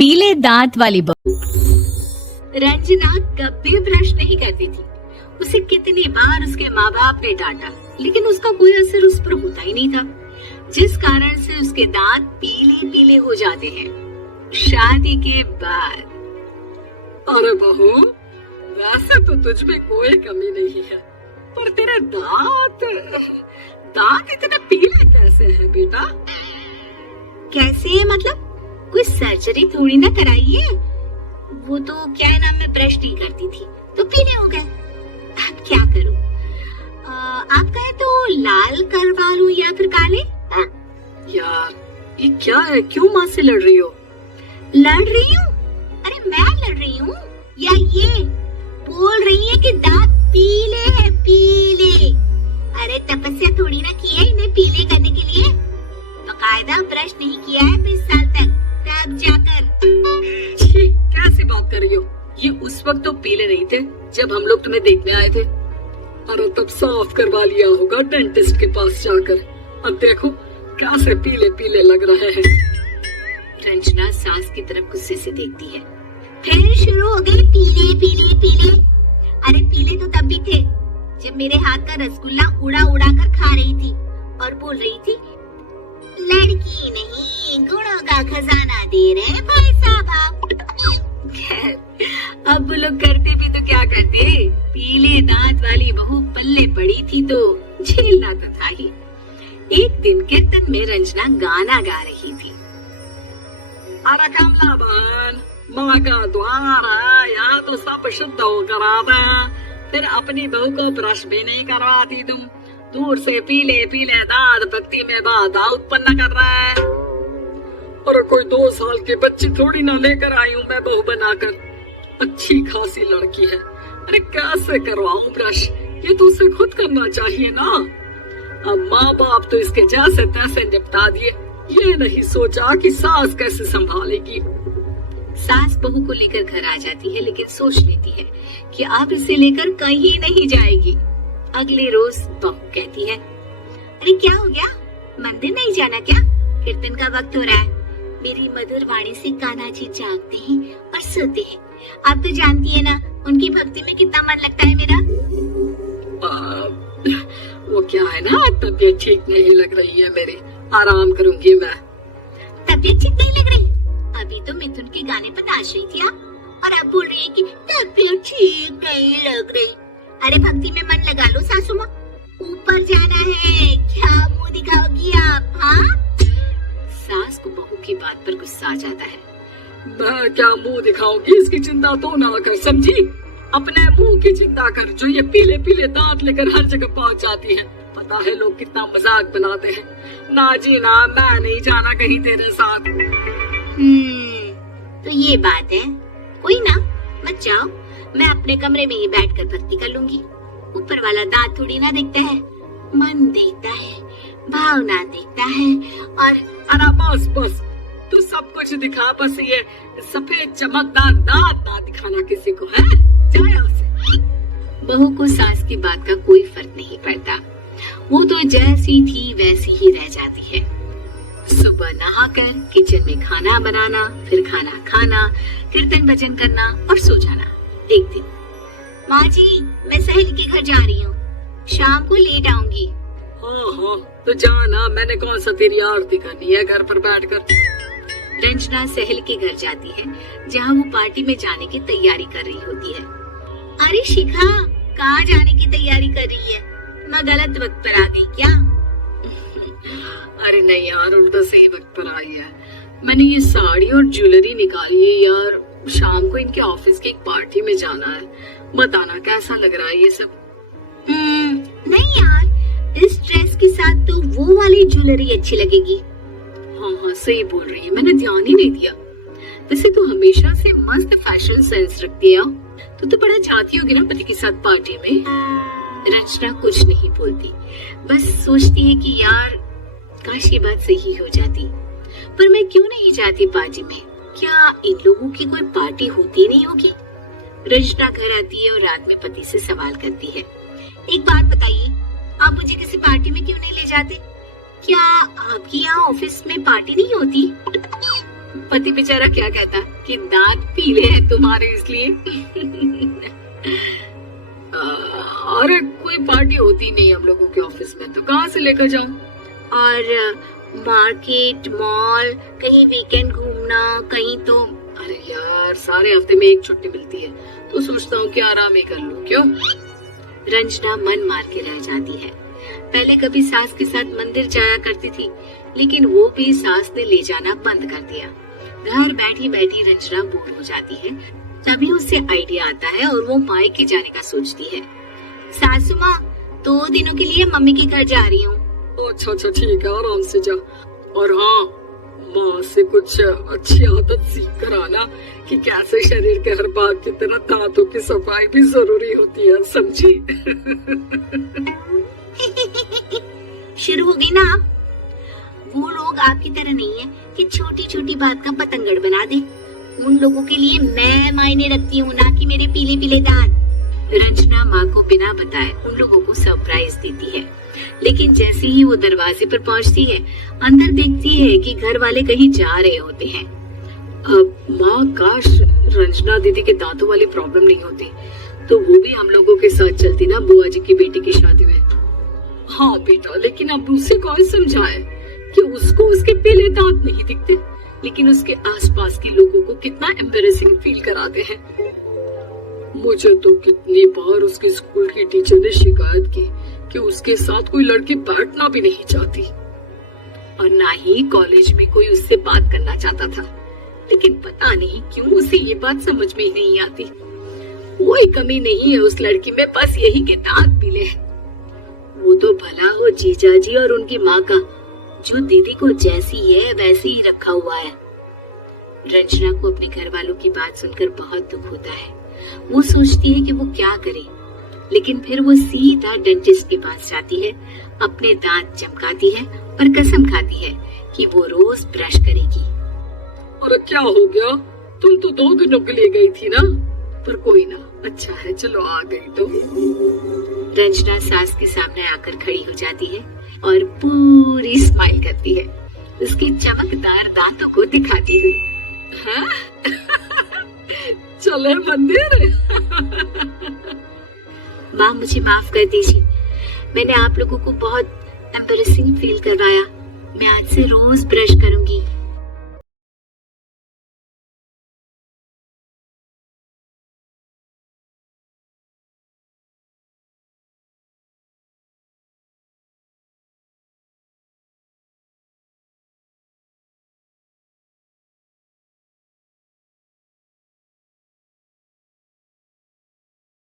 पीले दांत वाली बहू। रंजना कभी ब्रश नहीं करती थी। उसे कितनी बार उसके माँ बाप ने डांटा, लेकिन उसका कोई असर उस पर होता ही नहीं था, जिस कारण से उसके दांत पीले पीले हो जाते हैं। शादी के बाद। अरे बहू, वैसे तो तुझ में कोई कमी नहीं है, पर तेरे दांत इतने पीले कैसे हैं बेटा? कैसे है मतलब? कोई सर्जरी थोड़ी ना कराई है। वो तो क्या नाम, मैं ब्रश नहीं करती थी तो पीले हो गए। अब क्या करूं? आप कहे तो लाल करवा लूं या फिर काले? यार ये क्या है, क्यों माँ से लड़ रही हो? लड़ रही हूँ? अरे मैं लड़ रही हूँ या ये बोल रही है कि दांत पीले हैं, पीले। अरे तपस्या थोड़ी ना की है इन्हें पीले करने के लिए। बकायदा ब्रश नहीं किया है 20 साल तक, तब जाकर। कैसी बात कर रही हो? ये उस वक्त तो पीले नहीं थे जब हम लोग तुम्हें देखने आए थे। अरे तब साफ करवा लिया होगा डेंटिस्ट के पास जाकर। अब देखो कैसे पीले पीले लग रहे हैं। रंजना सास की तरफ गुस्से से देखती है। फिर शुरू हो गए पीले पीले पीले। अरे पीले तो तब भी थे जब मेरे हाथ का रसगुल्ला उड़ा उड़ा कर खा रही थी और बोल रही थी, लड़की नहीं गुणों का खजाना दे रहे भाई साहब। अब वो लोग करते भी तो क्या करते, पीले दांत वाली बहू पल्ले पड़ी थी तो झेलना तो था ही। एक दिन कीर्तन में रंजना गाना गा रही थी। अरे कमला बहन, माँ का द्वार है, यहाँ तो सब शुद्ध होकर आता है, फिर अपनी बहू को ब्रश भी नहीं करवाती तुम। दूर से पीले पीले दांत भक्ति में बाधा उत्पन्न कर रहा है। और कोई 2 साल के बच्ची थोड़ी ना लेकर आई हूँ मैं बहू बनाकर। अच्छी खासी लड़की है, अरे कैसे करवाऊं ब्रश? ये तो उसे खुद करना चाहिए ना। अब माँ बाप तो इसके जैसे तैसे निपटा दिए, ये नहीं सोचा कि सास कैसे संभालेगी। सास बहू को लेकर घर आ जाती है, लेकिन सोच लेती है कि अब इसे लेकर कहीं नहीं जाएगी। अगले रोज बहू कहती है, अरे क्या हो गया, मंदिर नहीं जाना क्या? कीर्तन का वक्त हो रहा है। मेरी मधुर वाणी से कान्हा जी जागते हैं और सोते हैं। आप तो जानती है ना उनकी भक्ति में कितना मन लगता है मेरा। वो क्या है ना, तबीयत ठीक नहीं लग रही है मेरी, आराम करूंगी मैं। तबीयत ठीक नहीं लग रही? अभी तो मिथुन के गाने पर नाच रही थी आप, और अब बोल रही है कि तबीयत ठीक नहीं लग रही। अरे भक्ति में मन लगा लो सासू माँ, ऊपर जाना है, क्या मुंह दिखाओगी आप? हाँ? सास को बहू की बात पर गुस्सा आ जाता है। मैं क्या मुंह दिखाऊंगी, इसकी चिंता तो ना कर, समझी? अपने मुंह की चिंता कर, जो ये पीले पीले दांत लेकर हर जगह पहुंच जाती है। पता है लोग कितना मजाक बनाते हैं। ना जी ना, मैं नहीं जाना कहीं तेरे साथ। तो ये बात है। कोई ना, मत जाओ, मैं अपने कमरे में ही बैठकर भक्ति कर लूंगी। ऊपर वाला दांत थोड़ी ना देखता है, मन देखता है, भावना देखता है। और अरे बस बस, तू सब कुछ दिखा, बस ये सफेद चमकदार दांत ना दिखाना किसी को, है? जा यहाँ से। बहू को सास की बात का कोई फर्क नहीं पड़ता। वो तो जैसी थी वैसी ही रह जाती है। सुबह नहाकर किचन में खाना बनाना, फिर खाना खाना, कीर्तन भजन करना और सो जाना। एक दिन, माँ जी मैं सहेली के घर जा रही हूँ, शाम को लेट आऊंगी। हाँ, तो जाना, मैंने कौन सा तेरी आरती करनी है घर पर बैठकर। रंजना सहेली के घर जाती है, जहाँ वो पार्टी में जाने की तैयारी कर रही होती है। अरे शिखा, कहाँ जाने की तैयारी कर रही है? मैं गलत वक्त पर आ गई क्या? अरे नहीं यार, उल्टा सही वक्त पर आई है। मैंने ये साड़ी और ज्वेलरी निकाली है यार, शाम को इनके ऑफिस की एक पार्टी में जाना है। बताना कैसा लग रहा है ये सब? नहीं यार, इस ड्रेस के साथ तो वो वाली ज्वेलरी अच्छी लगेगी। हाँ, सही बोल रही है, मैंने ध्यान ही नहीं दिया। वैसे तो हमेशा से मस्त फैशन सेंस रखती है। तो बड़ा चाहती होगी ना पति के साथ पार्टी में। रंजना कुछ नहीं बोलती, बस सोचती है कि यार काश ये बात सही हो जाती, पर मैं क्यों नहीं जाती पार्टी में? क्या इन लोगों की कोई पार्टी होती नहीं होगी? रंजना घर आती है और रात में पति से सवाल करती है, एक बात बताइए, आप मुझे किसी पार्टी में क्यों नहीं ले जाते? क्या आपकी यहाँ ऑफिस में पार्टी नहीं होती? पति बेचारा क्या कहता कि दांत पीले हैं तुम्हारे इसलिए। अरे कोई पार्टी होती नहीं हम लोगों के ऑफिस में, तो कहाँ से लेकर जाऊं? और मार्केट, मॉल, कहीं वीकेंड घूमना, कहीं तो। अरे यार, सारे हफ्ते में एक छुट्टी मिलती है, तो सोचता हूँ कि आराम ही कर लूं। क्यों? रंजना मन मार के रह जाती है। पहले कभी सास के साथ मंदिर जाया करती थी, लेकिन वो भी सास ने ले जाना बंद कर दिया। घर बैठी बैठी रंजना बोर हो जाती है। तभी उसे आइडिया आता है और वो मायके जाने का सोचती है। सासू माँ, 2 दिनों के लिए मम्मी के घर जा रही हूँ। अच्छा अच्छा, ठीक है, आराम से जा। और हाँ, माँ से कुछ अच्छी आदत सीख कर आना कि कैसे शरीर के हर भाग की तरह दांतों की सफाई भी जरूरी होती है, समझी? शुरू हो गई ना आप? वो लोग आपकी तरह नहीं है कि छोटी छोटी बात का पतंगड़ बना दे। उन लोगों के लिए मैं मायने रखती हूँ, ना कि मेरे पीले पीले दांत। रंजना माँ को बिना बताए उन लोगों को सरप्राइज देती है, लेकिन जैसे ही वो दरवाजे पर पहुंचती है, अंदर देखती है कि घर वाले कहीं जा रहे होते हैं। माँ, काश रंजना दीदी के दांतों वाली प्रॉब्लम नहीं होती, तो वो भी हम लोगों के साथ चलती ना बुआ जी की बेटी की शादी में। हाँ बेटा, लेकिन अब उसे कौन समझाए कि उसको उसके पीले दांत नहीं दिखते, लेकिन उसके आसपास के लोगों को कितना एम्बैरेसिंग फील कराते हैं। मुझे तो कितनी बार उसके स्कूल की टीचर ने शिकायत की कि उसके साथ कोई लड़की बैठना भी नहीं चाहती, और ना ही कॉलेज में कोई उससे बात करना चाहता था। लेकिन पता नहीं क्यों उसे ये बात समझ में ही नहीं आती। कोई कमी नहीं है उस लड़की में, बस यही के दांत पीले हैं। वो तो भला हो जीजा जी और उनकी माँ का, जो दीदी को जैसी है वैसे ही रखा हुआ है। रंजना को अपने घर वालों की बात सुनकर बहुत दुख होता है। वो सोचती है कि वो क्या करे, लेकिन फिर वो सीधा डेंटिस्ट के पास जाती है, अपने दांत चमकाती है और कसम खाती है कि वो रोज ब्रश करेगी। और क्या हो गया? तुम तो 2 दिनों के लिए गई थी ना, पर कोई ना, अच्छा है, चलो आ गई तो। रंजना सास के सामने आकर खड़ी हो जाती है और पूरी स्माइल करती है, उसकी चमकदार दांतों को दिखाती हुई। हाँ? चले मंदिर। माँ, मुझे माफ कर दीजिए, मैंने आप लोगों को बहुत एम्बैरेसिंग फील करवाया। मैं आज से रोज ब्रश करूंगी।